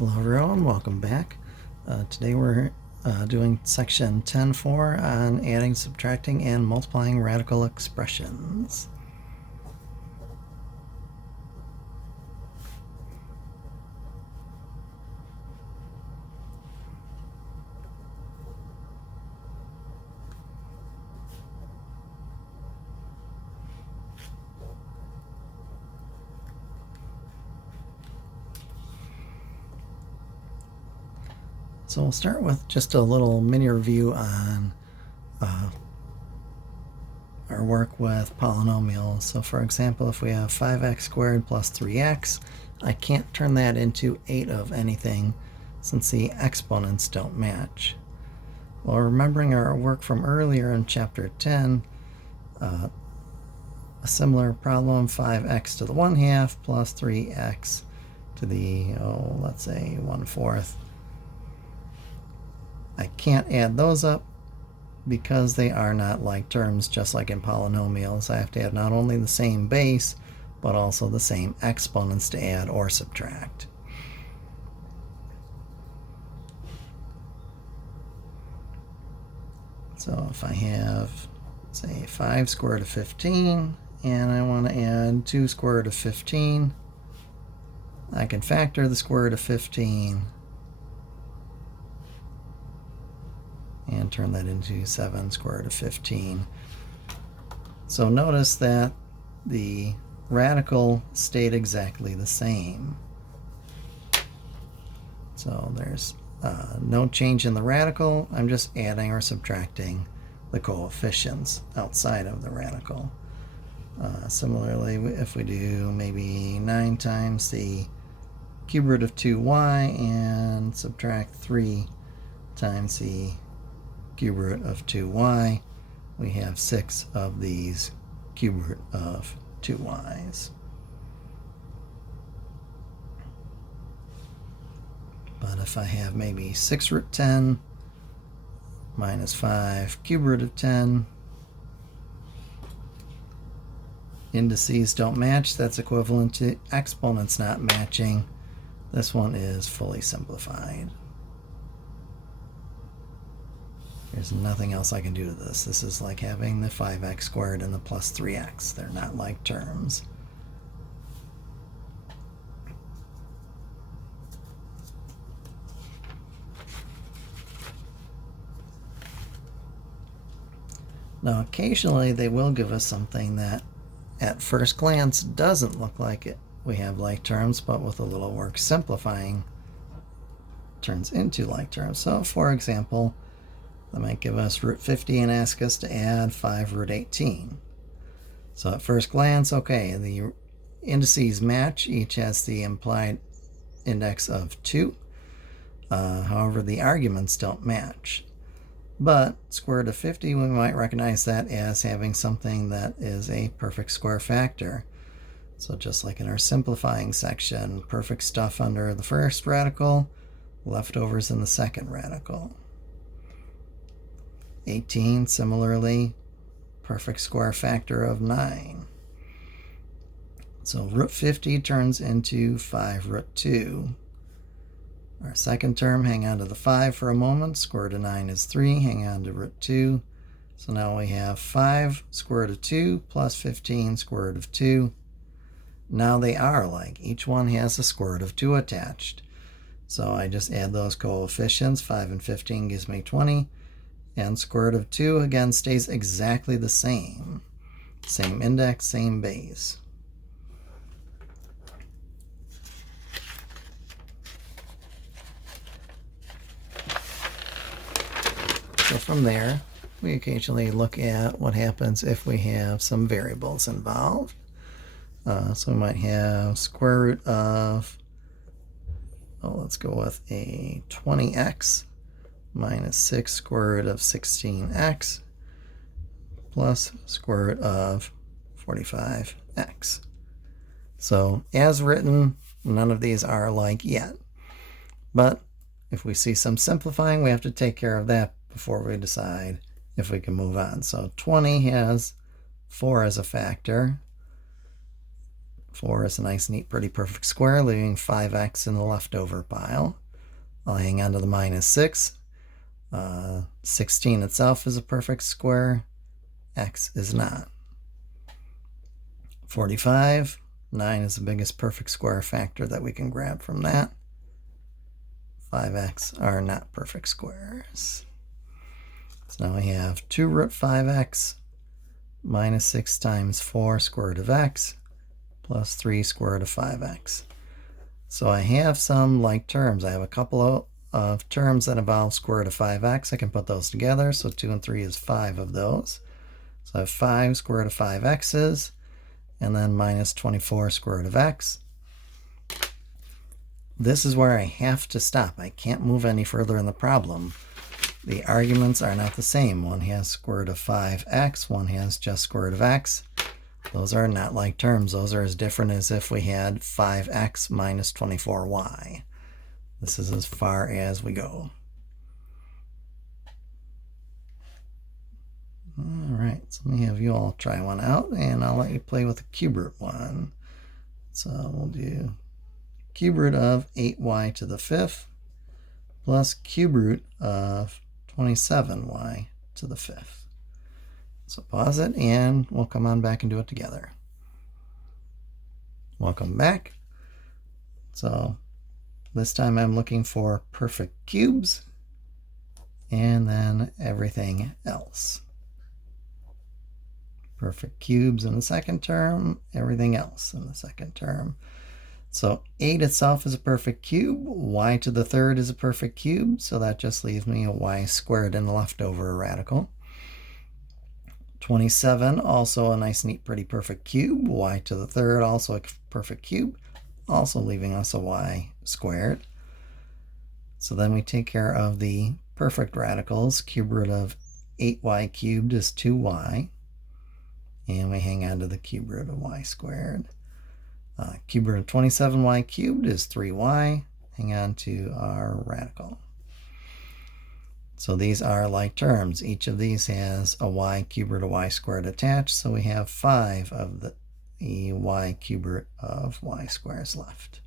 Hello everyone, welcome back. Today we're doing section 10.4 on adding, subtracting, and multiplying radical expressions. So we'll start with just a little mini review on our work with polynomials. So for example, if we have 5x squared plus 3x, I can't turn that into 8 of anything since the exponents don't match. Well, remembering our work from earlier in chapter 10, a similar problem, 5x to the 1/2 plus 3x to the, let's say 1/4. I can't add those up because they are not like terms, just like in polynomials. I have to have not only the same base, but also the same exponents to add or subtract. So if I have, say, 5 square root of 15, and I want to add 2 square root of 15, I can factor the square root of 15 and turn that into 7 square root of 15. So notice that the radical stayed exactly the same. So there's no change in the radical. I'm just adding or subtracting the coefficients outside of the radical. Similarly, if we do maybe 9 times the cube root of 2y and subtract 3 times the cube root of 2y, we have 6 of these cube root of 2y's. But if I have maybe 6 root 10 minus 5 cube root of 10, indices don't match. That's equivalent to exponents not matching. This one is fully simplified. There's nothing else I can do to this. This is like having the 5x squared and the plus 3x. They're not like terms. Now, occasionally they will give us something that at first glance doesn't look like it. We have like terms, but with a little work simplifying turns into like terms. So for example, they might give us root 50 and ask us to add 5 root 18. So at first glance, okay, the indices match. Each has the implied index of 2. However, the arguments don't match. But square root of 50, we might recognize that as having something that is a perfect square factor. So just like in our simplifying section, perfect stuff under the first radical, leftovers in the second radical. 18, similarly, perfect square factor of 9. So root 50 turns into 5 root 2. Our second term, hang on to the 5 for a moment. Square root of 9 is 3. Hang on to root 2. So now we have 5 square root of 2 plus 15 square root of 2. Now they are like. Each one has a square root of 2 attached. So I just add those coefficients. 5 and 15 gives me 20. And square root of 2 again stays exactly the same. Same index, same base. So from there, we occasionally look at what happens if we have some variables involved. So we might have square root of, let's go with a 20x minus 6 square root of 16x plus square root of 45x. So as written, none of these are alike yet. But if we see some simplifying, we have to take care of that before we decide if we can move on. So 20 has 4 as a factor. 4 is a nice, neat, pretty perfect square, leaving 5x in the leftover pile. I'll hang on to the minus 6. 16 itself is a perfect square. X is not. 45. 9 is the biggest perfect square factor that we can grab from that. 5x are not perfect squares. So now we have 2 root 5x minus 6 times 4 square root of x plus 3 square root of 5x. So I have some like terms. I have a couple of terms that involve square root of 5x. I can put those together. So 2 and 3 is 5 of those. So I have 5 square root of 5x's, and then minus 24 square root of x. This is where I have to stop. I can't move any further in the problem. The arguments are not the same. One has square root of 5x, one has just square root of x. Those are not like terms. Those are as different as if we had 5x minus 24y. This is as far as we go. All right, so let me have you all try one out, and I'll let you play with the cube root one. So we'll do cube root of 8y to the 5th plus cube root of 27y to the 5th. So pause it, and we'll come on back and do it together. Welcome back. So this time I'm looking for perfect cubes, and then everything else. Perfect cubes in the second term, everything else in the second term. So 8 itself is a perfect cube. Y to the 3rd is a perfect cube, so that just leaves me a y squared in the leftover radical. 27, also a nice, neat, pretty perfect cube. Y to the 3rd, also a perfect cube, also leaving us a y squared. So then we take care of the perfect radicals. Cube root of 8y cubed is 2y. And we hang on to the cube root of y squared. Cube root of 27y cubed is 3y. Hang on to our radical. So these are like terms. Each of these has a y cube root of y squared attached. So we have 5 of the y cube root of y squares left.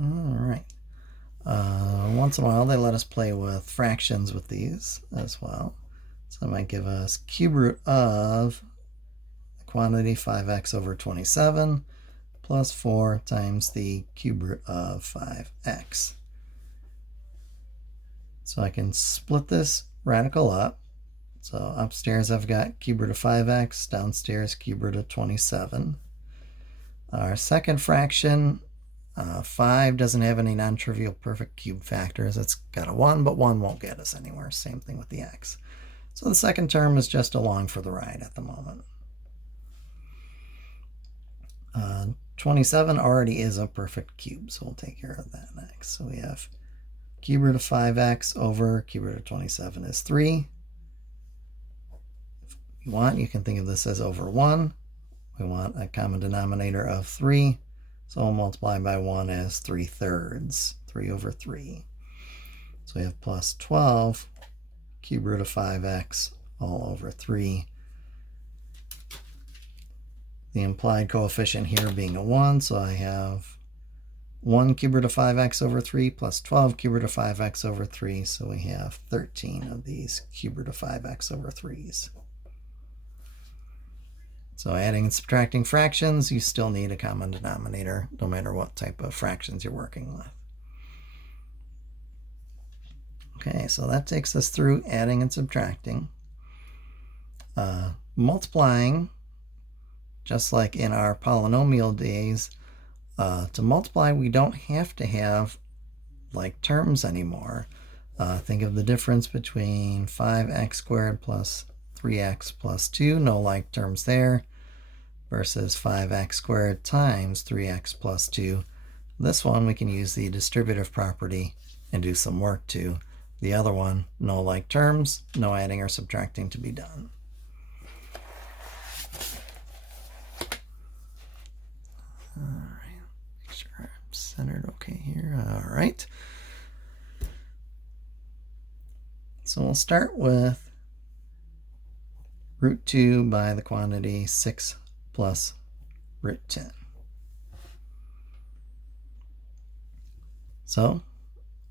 All right. Once in a while, they let us play with fractions with these as well. So that might give us cube root of the quantity 5x over 27 plus 4 times the cube root of 5x. So I can split this radical up. So upstairs I've got cube root of 5x, downstairs cube root of 27. Our second fraction, 5 doesn't have any non-trivial perfect cube factors. It's got a 1, but 1 won't get us anywhere. Same thing with the x. So the second term is just along for the ride at the moment. 27 already is a perfect cube, so we'll take care of that next. So we have cube root of 5x over cube root of 27 is 3. If you want, you can think of this as over 1. We want a common denominator of 3, so we'll multiply by 1 as 3/3, 3 over 3. So we have plus 12 cube root of 5x all over 3. The implied coefficient here being a 1, so I have 1 cube root of 5x over 3 plus 12 cube root of 5x over 3, so we have 13 of these cube root of 5x over 3's. So adding and subtracting fractions, you still need a common denominator, no matter what type of fractions you're working with. Okay, so that takes us through adding and subtracting. Multiplying, just like in our polynomial days, to multiply we don't have to have like terms anymore. Think of the difference between 5x squared plus 3x plus 2, no like terms there, versus 5x squared times 3x plus 2. This one we can use the distributive property and do some work to. The other one, no like terms, no adding or subtracting to be done. All right, make sure I'm centered okay here. All right. So we'll start with root 2 by the quantity 6 plus root 10. So,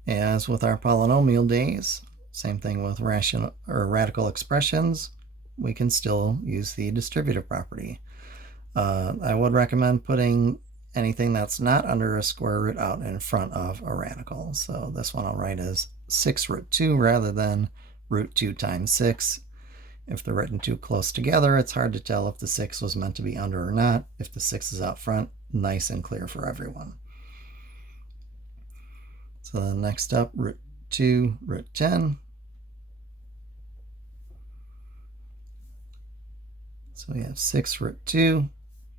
as with our polynomial days, same thing with rational or radical expressions, we can still use the distributive property. I would recommend putting anything that's not under a square root out in front of a radical. So this one I'll write as 6 root 2 rather than root 2 times 6. If they're written too close together, it's hard to tell if the 6 was meant to be under or not. If the 6 is out front, nice and clear for everyone. So then next up, root 2, root 10. So we have 6 root 2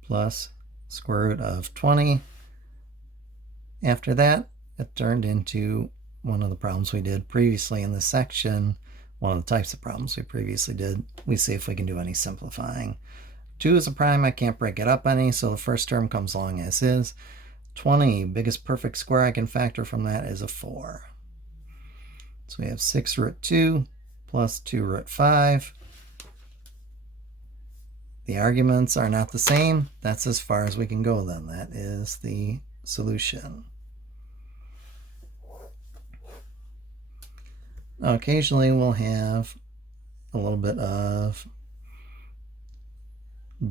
plus square root of 20. After that, it turned into one of the problems we did previously in this section. One of the types of problems we previously did. We see if we can do any simplifying. 2 is a prime, I can't break it up any, so the first term comes along as is. 20, biggest perfect square I can factor from that is a 4. So we have 6 root 2 plus 2 root 5. The arguments are not the same. That's as far as we can go then. That is the solution. Now, occasionally we'll have a little bit of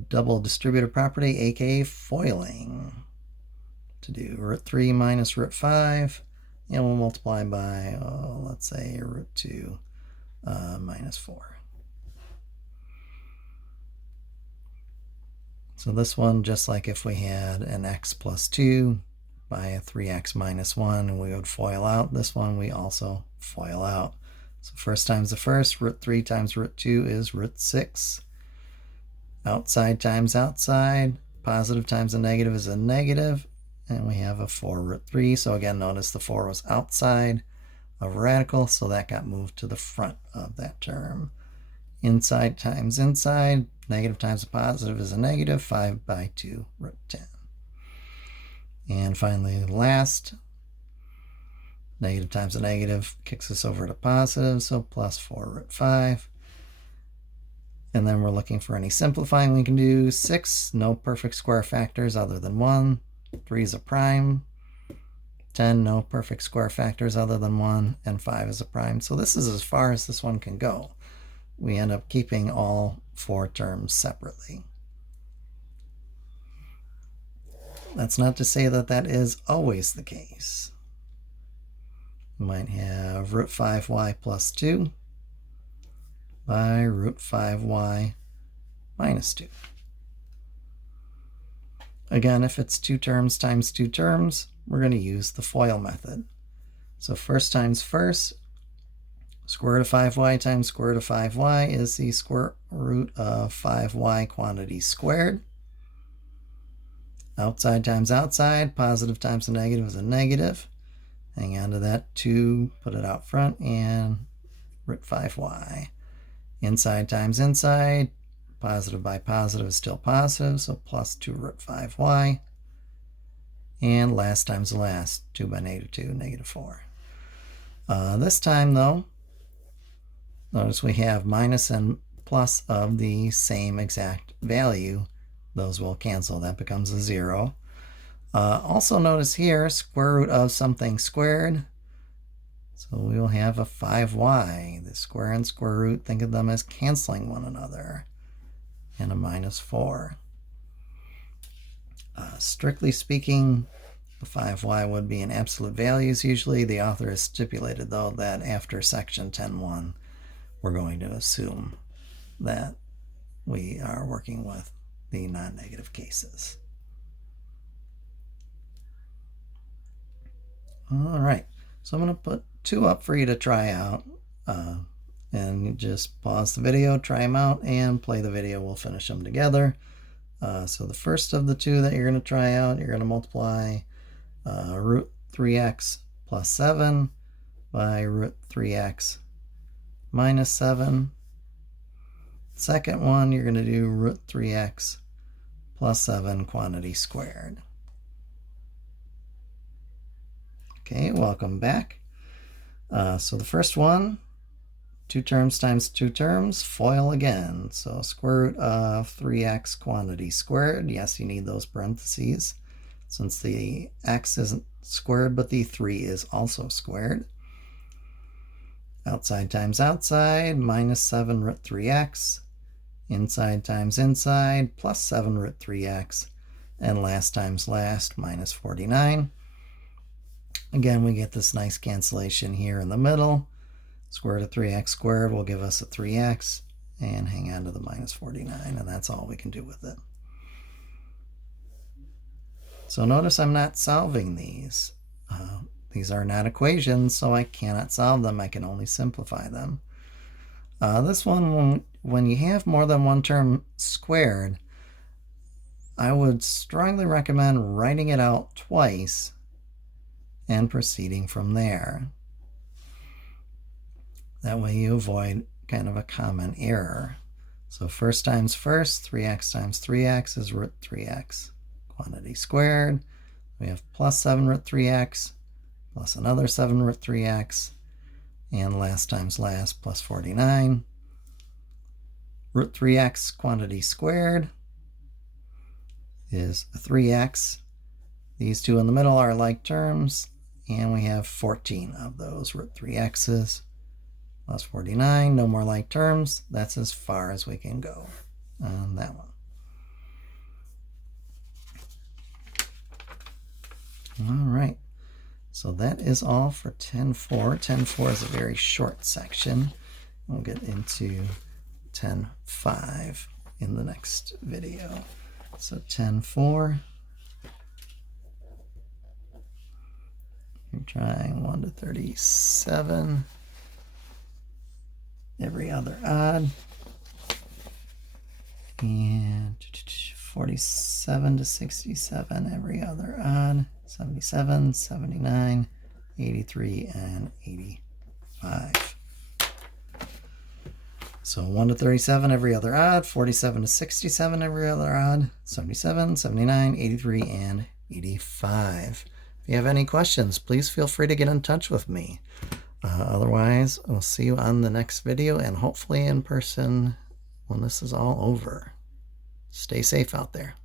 double distributive property, aka foiling, to do. Root 3 minus root 5, and we'll multiply by, let's say, root 2 minus 4. So this one, just like if we had an x plus 2 by a 3x minus 1, we would FOIL out. This one we also FOIL out. So first times the first, root 3 times root 2 is root 6. Outside times outside, positive times a negative is a negative, and we have a 4 root 3. So again, notice the 4 was outside of radical, so that got moved to the front of that term. Inside times inside, negative times a positive is a negative, 5 by 2 root 10. And finally, last, negative times a negative kicks us over to positive, so plus 4 root 5. And then we're looking for any simplifying we can do. 6, no perfect square factors other than 1. 3 is a prime. 10, no perfect square factors other than 1. And 5 is a prime. So this is as far as this one can go. We end up keeping all 4 terms separately. That's not to say that that is always the case. We might have root 5y plus 2 by root 5y minus 2. Again, if it's 2 terms times 2 terms, we're going to use the FOIL method. So first times first, square root of 5y times square root of 5y is the square root of 5y quantity squared. Outside times outside, positive times a negative is a negative. Hang on to that 2, put it out front, and root 5y. Inside times inside, positive by positive is still positive, so plus 2 root 5y. And last times the last, 2 by negative 2, negative 4. This time, though, notice we have minus and plus of the same exact value. Those will cancel. That becomes a 0. Also notice here, square root of something squared. So we will have a 5y. The square and square root, think of them as canceling one another. And a minus 4. Strictly speaking, the 5y would be in absolute values usually. The author has stipulated, though, that after section 10.1, we're going to assume that we are working with the non-negative cases. All right, so I'm going to put 2 up for you to try out. And just pause the video, try them out, and play the video. We'll finish them together. So the first of the 2 that you're going to try out, you're going to multiply root 3x plus 7 by root 3x minus 7. Second one, you're going to do root 3x plus 7 quantity squared. Okay, welcome back. So the first one, 2 terms times 2 terms, FOIL again. So square root of 3x quantity squared. Yes, you need those parentheses since the x isn't squared, but the 3 is also squared. Outside times outside, minus 7 root 3x. Inside times inside, plus 7 root 3x. And last times last, minus 49. Again, we get this nice cancellation here in the middle. Square root of 3x squared will give us a 3x, and hang on to the minus 49, and that's all we can do with it. So notice I'm not solving these. These are not equations, so I cannot solve them. I can only simplify them. This one, when you have more than one term squared, I would strongly recommend writing it out twice and proceeding from there. That way you avoid kind of a common error. So first times first, 3x times 3x is root 3x. Quantity squared, we have plus 7 root 3x, plus another 7 root 3x, and last times last, plus 49. Root 3x quantity squared is 3x. These two in the middle are like terms, and we have 14 of those root 3x's. Plus 49, no more like terms. That's as far as we can go on that one. All right, so that is all for 10.4. 10.4 is a very short section. We'll get into 10.5 in the next video. So 10.4, you're trying 1 to 37. Every other odd, and 47 to 67 every other odd, 77, 79, 83, and 85. So 1 to 37 every other odd, 47 to 67 every other odd, 77, 79, 83, and 85. If you have any questions, please feel free to get in touch with me. Otherwise, we'll see you on the next video, and hopefully in person when this is all over. Stay safe out there.